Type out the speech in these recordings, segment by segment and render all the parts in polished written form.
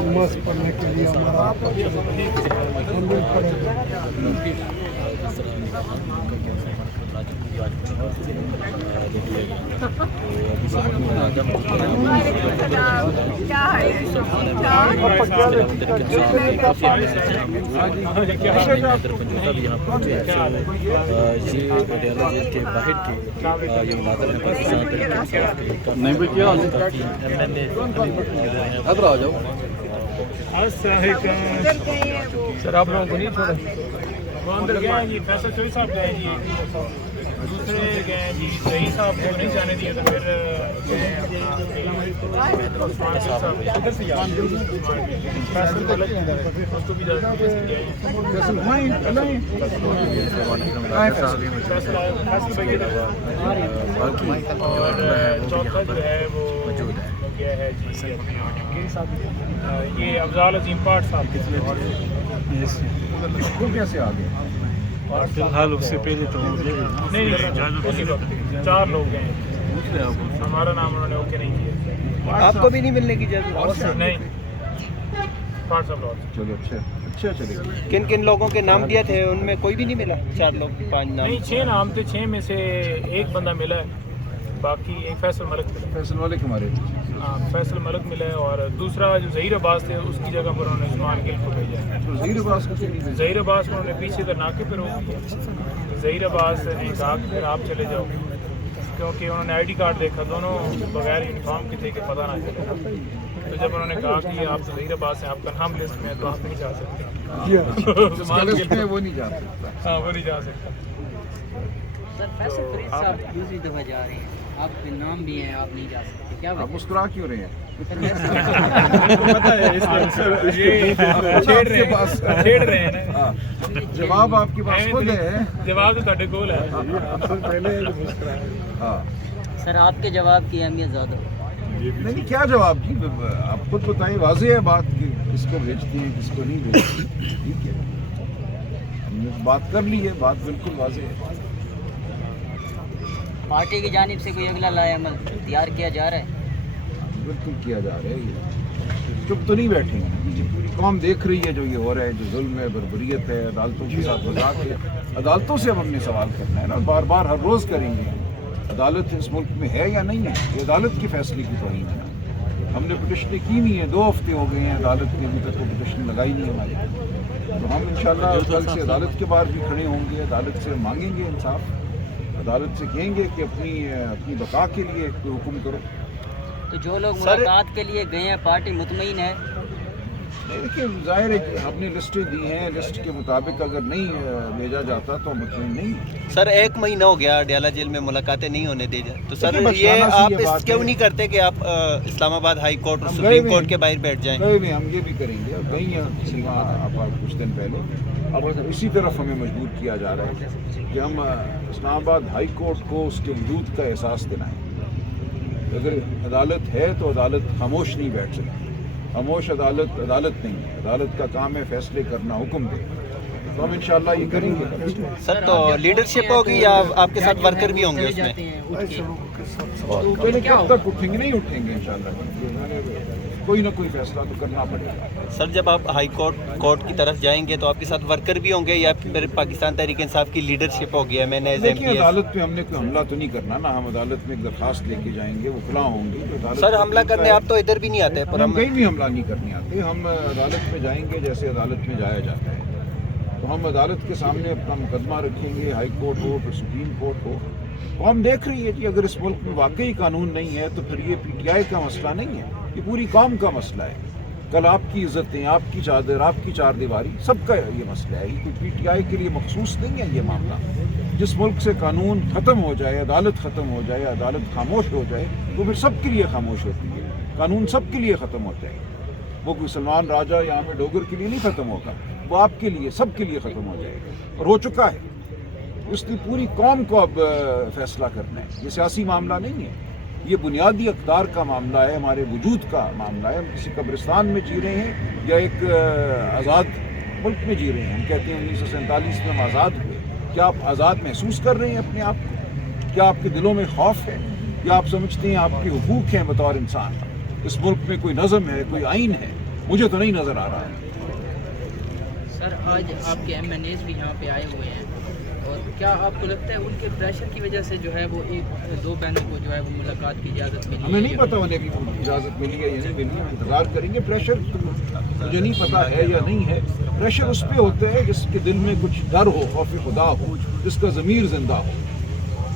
नमाज पढ़ने के लिए हमारा मंदिर पड़ेगा। के बाहर के ये मुनाज़र हैं पाकिस्तान नहीं भी क्या अब आ जाओ सर आप लोगों को नहीं छोड़ा वो अंदर गया जी फैसल चौधरी साहब गए जी दूसरे गए जी सही साहब को नहीं जाने दिया तो फिर उसको भी और चौथा जो है वो गया है जी ये अफजाल अजीम पाठ साहब कैसे आ गए और फिलहाल उससे पहले तो नहीं उसी वक्त 4 लोग हैं हमारा नाम उन्होंने ओके नहीं किया आपको भी नहीं मिलने की जरूरत नहीं पाठ साहब चलो अच्छा चलेगा किन किन लोगों के नाम दिए थे उनमें कोई भी नहीं मिला 4 लोग 5 नाम नहीं 6 नाम थे 6 में से एक बंदा मिला है बाकी एक फैसल मलिक मिला फैसल वाले हमारे हाँ फैसल मलिक मिला है और दूसरा जो ज़हीर अब्बास थे उसकी जगह पर उन्होंने उस्मान गिल को भेजा है ज़हीर अब्बास को ज़हीर अब्बास को उन्होंने पीछे का नाके पर रोक दिया ज़हीर अब्बास ने कहा कि फिर आप चले जाओ क्योंकि उन्होंने आईडी कार्ड देखा दोनों बगैर यूनिफॉर्म के थे कि पता ना चले तो जब उन्होंने कहा कि आप तो ज़हीर अब्बास हैं आपका नाम लिस्ट में तो आप नहीं जा सकते वो नहीं जा सकता हाँ वो नहीं जा सकता सर फैसल फरीद साहब दूसरी दफ़ा जा रहे हैं आपके नाम भी हैं आप नहीं जा सकते क्या आप मुस्कुरा क्यों रहे हैं पता है ये छेड़ रहे हैं ना जवाब आपके पास खुद है जवाब तो ਤੁਹਾਡੇ ਕੋਲ है हाँ सर आपके जवाब की अहमियत ज़्यादा नहीं क्या जवाब जी आप खुद बताइए वाज़ेह है बात कि किसको भेजती है किसको नहीं भेजती ठीक है हमने बात कर ली है बात बिल्कुल वाज़ेह है पार्टी की जानिब से कोई अगला लाए अमल तैयार किया जा रहा है बिल्कुल किया जा रहा है चुप तो नहीं बैठेंगे ये पूरी कौम देख रही है जो ये हो रहा है जो जुल्म है बर्बरियत है अदालतों के साथ मजाक है अदालतों से अब हमने सवाल करना है ना बार बार हर रोज़ करेंगे अदालत इस मुल्क में है या नहीं है ये अदालत के फैसले की तौहीन है हमने पिटिशनें की नहीं है 2 हफ्ते हो गए हैं अदालत की अभी तक वो पिटिशन लगाई नहीं हमारी तो हम इंशाल्लाह कल से अदालत के बाहर भी खड़े होंगे अदालत से मांगेंगे इंसाफ अदालत से कहेंगे कि अपनी बका के लिए कोई हुक्म करो तो जो लोग मुलाकात के लिए गए हैं पार्टी मुतमईन है देखिए जाहिर है कि हमने लिस्टें दी हैं लिस्ट के मुताबिक अगर नहीं भेजा जाता तो मुतमईन नहीं सर 1 महीना हो गया अडयाला जेल में मुलाकातें नहीं होने दी जाए तो सर ये आप क्यों नहीं करते कि आप इस्लामाबाद हाई कोर्ट और सुप्रीम कोर्ट के बाहर बैठ जाएं हम ये भी करेंगे गई हैं कुछ दिन पहले अब इसी तरफ हमें मजबूर किया जा रहा है कि हम इस्लामाबाद हाई कोर्ट को उसके वजूद का एहसास दिलाएं अगर अदालत है तो अदालत खामोश नहीं बैठ सकती खामोश अदालत नहीं है अदालत का काम है फैसले करना हुक्म दे तो हम इंशाल्लाह ये करेंगे सर तो लीडरशिप होगी या आपके साथ वर्कर भी होंगे उसमें चलिए कब तक उठेंगे नहीं उठेंगे इंशाल्लाह कोई ना कोई फैसला तो करना पड़ेगा सर जब आप हाई कोर्ट की तरफ जाएंगे तो आपके साथ वर्कर भी होंगे या फिर पाकिस्तान तहरीक इंसाफ की लीडरशिप होगी मैंने अदालत पे हमने कोई हमला तो नहीं करना ना हम अदालत में एक दरखास्त लेके जाएंगे वो खुला होंगी तो सर हमला करने आप तो इधर भी नहीं आते पर हम कहीं भी हमला नहीं करने आते हम अदालत में जाएंगे जैसे अदालत में जाया जाता है तो हम अदालत के सामने अपना मुकदमा रखेंगे हाई कोर्ट हो फिर सुप्रीम कोर्ट हो तो हम देख रही है कि अगर इस मुल्क में वाकई कानून नहीं है तो फिर ये PTI का मसला नहीं है ये पूरी कौम का मसला है कल आपकी इज्जतें आपकी चादर आपकी चारदीवारी सबका ये मसला है ये PTI के लिए मखसूस नहीं है ये मामला जिस मुल्क से कानून ख़त्म हो जाए अदालत ख़त्म हो जाए अदालत खामोश हो जाए तो फिर सबके लिए खामोश होती है कानून सबके लिए ख़त्म हो जाए वो कोई सलमान राजा यहाँ पे डोगर के लिए नहीं ख़त्म होगा वो आपके लिए सबके लिए ख़त्म हो जाएगा और हो चुका है اس نے پوری قوم کو اب فیصلہ کرنا ہے. یہ سیاسی معاملہ نہیں ہے, یہ بنیادی اقدار کا معاملہ ہے, ہمارے وجود کا معاملہ ہے. ہم کسی قبرستان میں جی رہے ہیں یا ایک آزاد ملک میں جی رہے ہیں. ہم کہتے ہیں 1947 میں ہم آزاد ہوئے. کیا آپ آزاد محسوس کر رہے ہیں اپنے آپ کو؟ کیا آپ کے دلوں میں خوف ہے؟ یا آپ سمجھتے ہیں آپ کے حقوق ہیں بطور انسان؟ اس ملک میں کوئی نظم ہے, کوئی آئین ہے؟ مجھے تو نہیں نظر آ رہا ہے. سر آج آپ کے ایم این ایز بھی یہاں پہ آئے ہوئے ہیں, اور کیا آپ کو لگتا ہے ان کے پریشر کی وجہ سے جو ہے وہ ایک دو بہنوں کو جو ہے وہ ملاقات کی اجازت ملی؟ ہمیں نہیں پتا انہیں بھی اجازت ملی ہے یا نہیں ملی ہے. ہم انتظار کریں گے. پریشر مجھے نہیں پتا ہے یا نہیں ہے. پریشر اس پہ ہوتا ہے جس کے دل میں کچھ ڈر ہو, خوف خدا ہو, جس کا ضمیر زندہ ہو.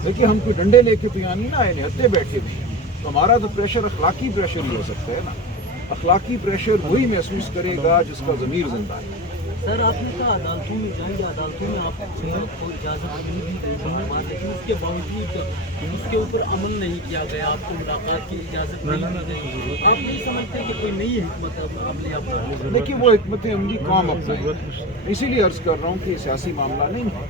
لیکن ہم کوئی ڈنڈے لے کے تو یہاں نہیں نا آئے, نہتے بیٹھے ہوئے ہیں. تو ہمارا تو پریشر اخلاقی پریشر ہی ہو سکتا ہے نا. اخلاقی پریشر وہی محسوس کرے گا جس کا ضمیر زندہ ہے. سر آپ نے کہا عدالتوں میں جائیں گے, عدالتوں میں آپ کو اجازت ملی بھی گئی, لیکن اس کے باوجود اس کے اوپر عمل نہیں کیا گیا, آپ کو ملاقات کی اجازت نہیں دی گئی. آپ نہیں سمجھتے کہ کوئی نئی حکمت عملی آپ کو؟ دیکھیے وہ حکمت عملی کام اپنا ہے. اسی لیے عرض کر رہا ہوں کہ یہ سیاسی معاملہ نہیں ہے.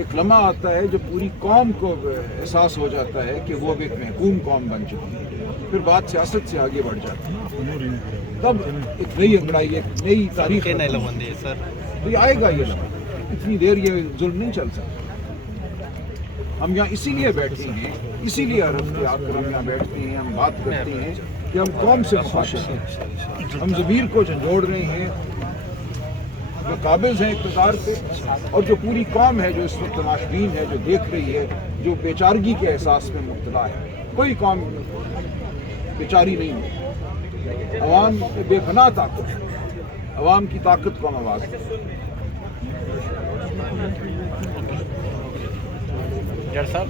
ایک لمحہ آتا ہے جب پوری قوم کو احساس ہو جاتا ہے کہ وہ اب ایک محکوم قوم بن چکی ہے, پھر بات سیاست سے آگے بڑھ جاتی ہے. تب ایک نئی انگڑائی, ایک نئی تاریخ یہ آئے گا. یہ لمحہ اتنی دیر یہ ظلم نہیں چل سکتا. ہم یہاں اسی لیے بیٹھتے ہیں, اسی لیے عرب کے اکرم یہاں بیٹھتے ہیں, ہم بات کرتے ہیں کہ ہم قوم سے مخاطب ہیں. ہم ضمیر کو جھنجھوڑ رہے ہیں جو قابض ہیں اقتدار پہ, اور جو پوری قوم ہے جو اس وقت تماشبین ہے, جو دیکھ رہی ہے, جو بیچارگی کے احساس میں مبتلا ہے. کوئی قوم بیچاری نہیں ہے. عوام بے پناہ طاقت ہے. عوام کی طاقت کو ہم آواز دیں. صاحب